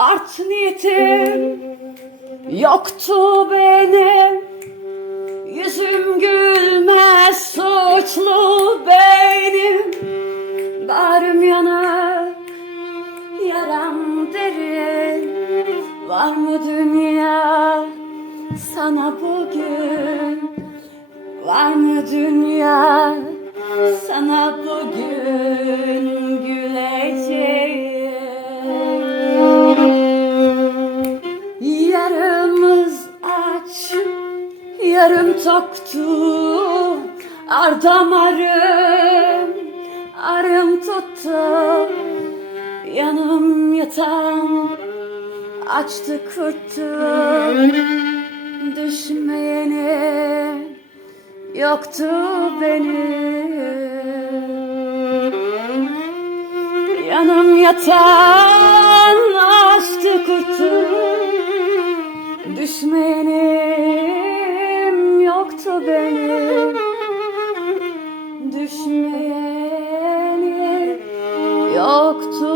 art niyetim yoktu benim. Yüzüm gülmez suçlu benim Bağrım yanar yaram derin. Var mı dünya sana bugün? Var mı dünya yarım toktu Ar damarım, arım tuttu Yanım yatan açtı kurttu Düşmeyeni yoktu benim. Yanım yatan açtı kurtu Düşmeyenim yoktu benim Düşmeyenim yoktu